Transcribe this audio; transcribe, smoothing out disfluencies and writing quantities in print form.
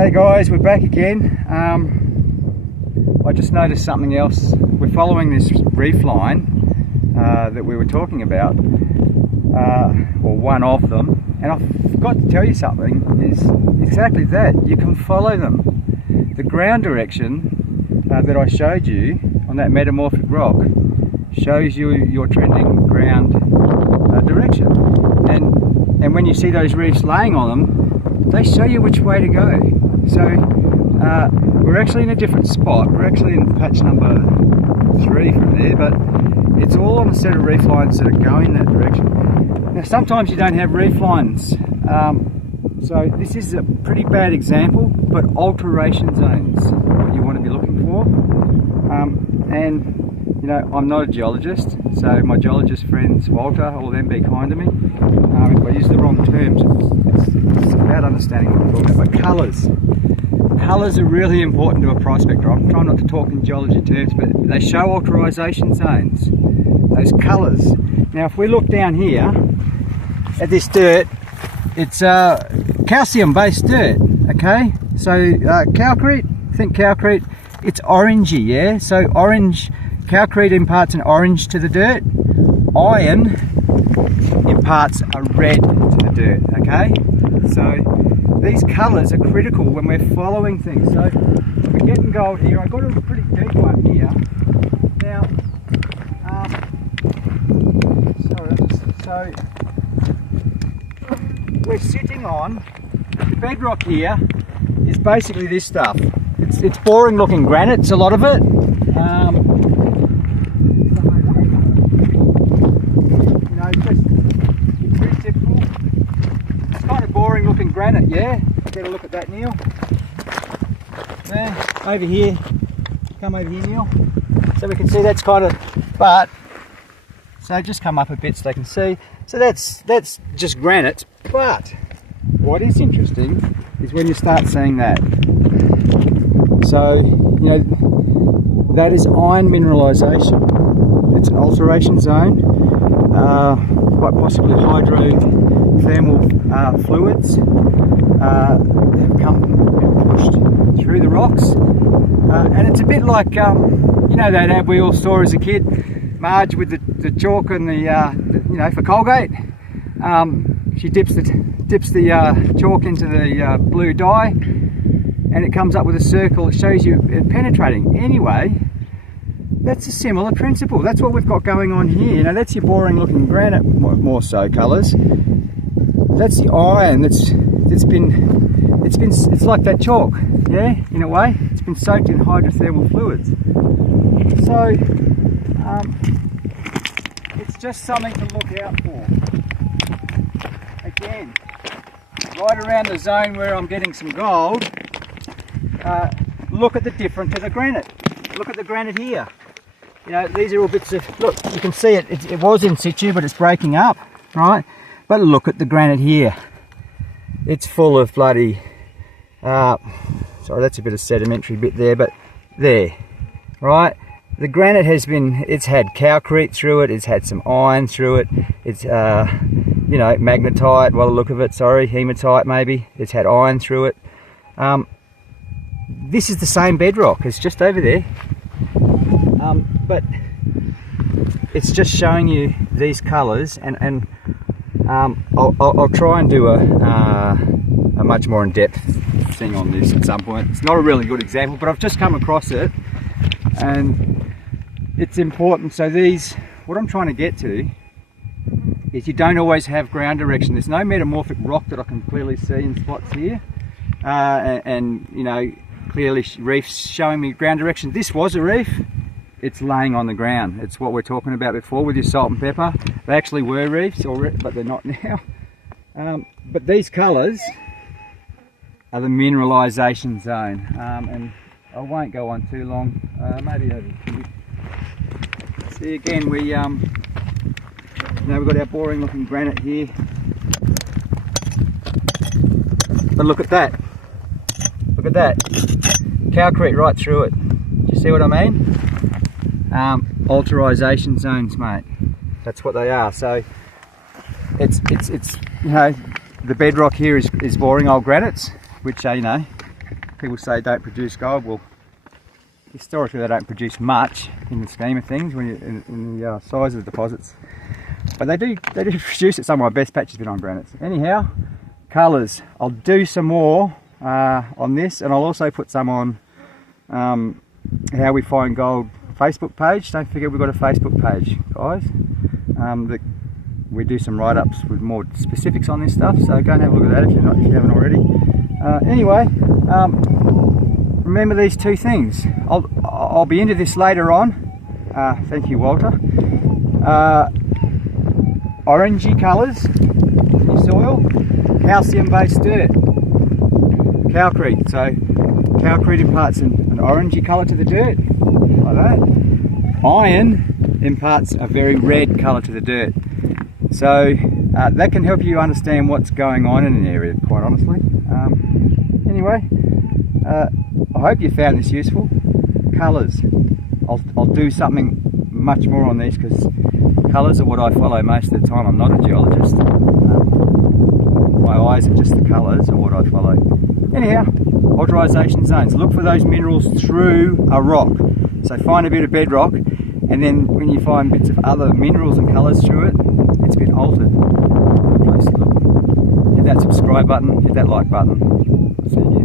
Hey guys, we're back again. I just noticed something else. We're following this reef line that we were talking about, or one of them, and I forgot to tell you something, is exactly that. You can follow them. The ground direction that I showed you on that metamorphic rock shows you your trending ground direction, and when you see those reefs laying on them, they show you which way to go. So we're actually in a different spot. We're actually in patch number 3 from there, but it's all on a set of reef lines that are going that direction. Now sometimes you don't have reef lines, so this is a pretty bad example, but alteration zones are what you want to be looking for. And you know, I'm not a geologist, so my geologist friends, Walter, will then be kind to me if I use the wrong terms. It's about understanding what I'm talking about. But colours are really important to a prospector. I'm trying not to talk in geology terms, but they show alterization zones, those colours. Now if we look down here at this dirt, it's calcium based dirt, okay? So calcrete, think calcrete, it's orangey, yeah? So orange, calcrete imparts an orange to the dirt, iron imparts a red to the dirt, okay? So these colours are critical when we're following things. So we're getting gold here. I've got a pretty deep one here. Now, so we're sitting on, the bedrock here is basically this stuff. It's boring looking granite, it's a lot of it. Boring looking granite, yeah? Get a look at that, Neil. There, over here. Come over here, Neil. So we can see that's kind of, but, so just come up a bit so they can see. So that's just granite, but what is interesting is when you start seeing that. So, you know, that is iron mineralisation. It's an alteration zone, quite possibly hydrothermal fluids have pushed through the rocks, and it's a bit like you know that ad we all saw as a kid, Marge with the chalk and the you know, for Colgate, she dips the chalk into the blue dye, and it comes up with a circle. It shows you it penetrating. Anyway, that's a similar principle. That's what we've got going on here. You know, that's your boring looking granite, more so colours. That's the iron it's like that chalk, yeah, in a way. It's been soaked in hydrothermal fluids. So it's just something to look out for. Again, right around the zone where I'm getting some gold, look at the difference to the granite. Look at the granite here. You know, these are all bits of, look, you can see it was in situ, but it's breaking up, right? But look at the granite here. It's full of bloody, sorry, that's a bit of sedimentary bit there, but there, right? The granite it's had calcrete through it, it's had some iron through it, it's, you know, magnetite, by the look of it, sorry, hematite maybe, it's had iron through it. This is the same bedrock, it's just over there, but it's just showing you these colours, and I'll try and do a much more in-depth thing on this at some point. It's not a really good example, but I've just come across it, and it's important. So these, what I'm trying to get to is you don't always have ground direction. There's no metamorphic rock that I can clearly see in spots here, and you know, clearly reefs showing me ground direction. This was a reef. It's laying on the ground. It's what we're talking about before with your salt and pepper. They actually were reefs, but they're not now. But these colours are the mineralisation zone, and I won't go on too long. Maybe over here. See again, we now we've got our boring looking granite here, but look at that. Look at that. Calcrete right through it. Do you see what I mean? Alterization zones, mate. That's what they are. So it's you know, the bedrock here is boring old granites, which are, you know, people say don't produce gold. Well, historically they don't produce much in the scheme of things when in the size of the deposits, but they do produce it. Some of my best patches have been on granites. Anyhow, colours. I'll do some more on this, and I'll also put some on how we find gold Facebook page. Don't forget we've got a Facebook page, guys. That we do some write-ups with more specifics on this stuff, so go and have a look at that if you haven't already. Anyway, remember these two things. I'll be into this later on. Thank you, Walter. Orangey colours in your soil, calcium-based dirt, calcrete. So calcrete imparts an orangey colour to the dirt, like that. Iron imparts a very red colour to the dirt. So that can help you understand what's going on in an area, quite honestly. Anyway, I hope you found this useful. Colours. I'll do something much more on these because colours are what I follow most of the time. I'm not a geologist. My eyes are just the colours are what I follow. Anyhow, alterization zones. Look for those minerals through a rock. So find a bit of bedrock, and then when you find bits of other minerals and colours through it, it's been altered. Hit that subscribe button, hit that like button. See you again.